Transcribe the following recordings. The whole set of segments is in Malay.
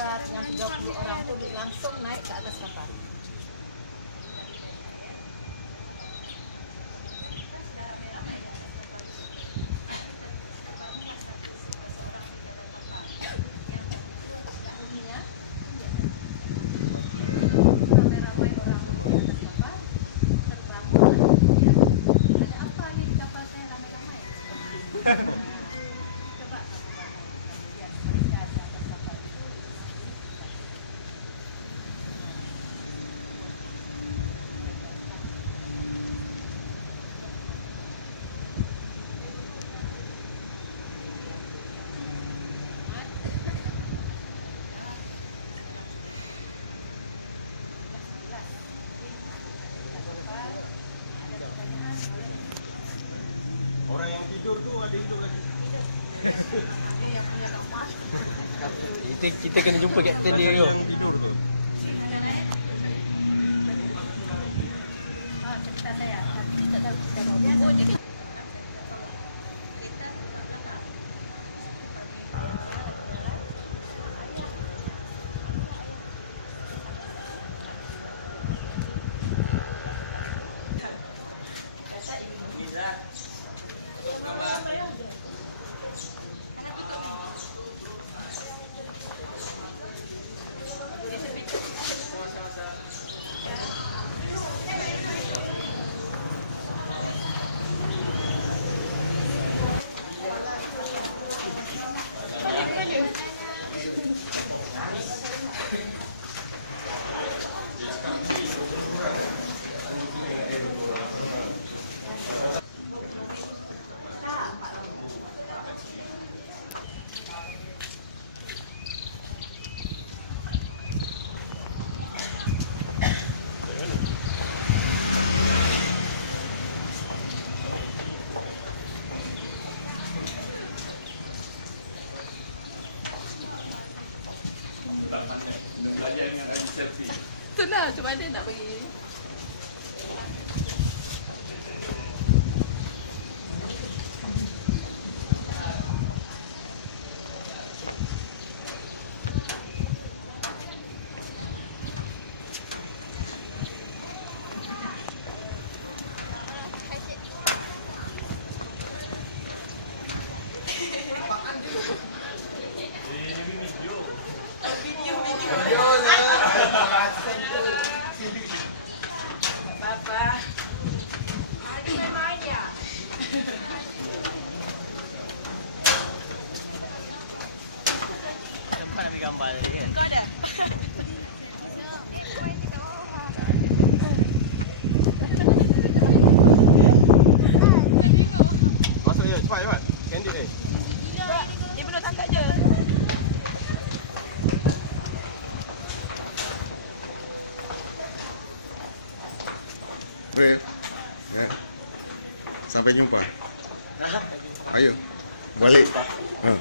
berangkat yang 30 orang tu langsung naik ke atas kapal. Ramai-ramai orang di atas kapal terbangun. Ada apa ni di kapal saya ramai-ramai? Coba lihat mereka di atas kapal itu. Orang yang tidur tu ada hidup lagi. Yang punya kamar. Kita kena jumpa kapten dia tu. Yang tidur tu. Oh, cerita saya. Tapi tak tahu cerita apa. Oh, jadi itulah macam mana nak pergi. Nampak nak gambar tadi kan? Kau dah? Masuk je, cepat. Candid ni. Dia belum tangkap je. Boleh? Ya. Sampai jumpa. Ayo. Balik. Ha.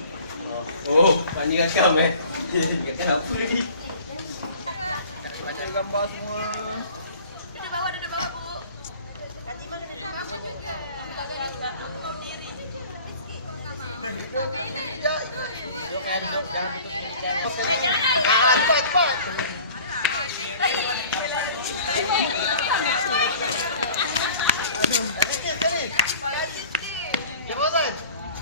Oh, Pak Ni rakam Rakam apa ni? Macam gambar semua. Duduk bawah, Bu. Fatimah duduk bawah juga. Kau diri. Duduk, jangan tutup.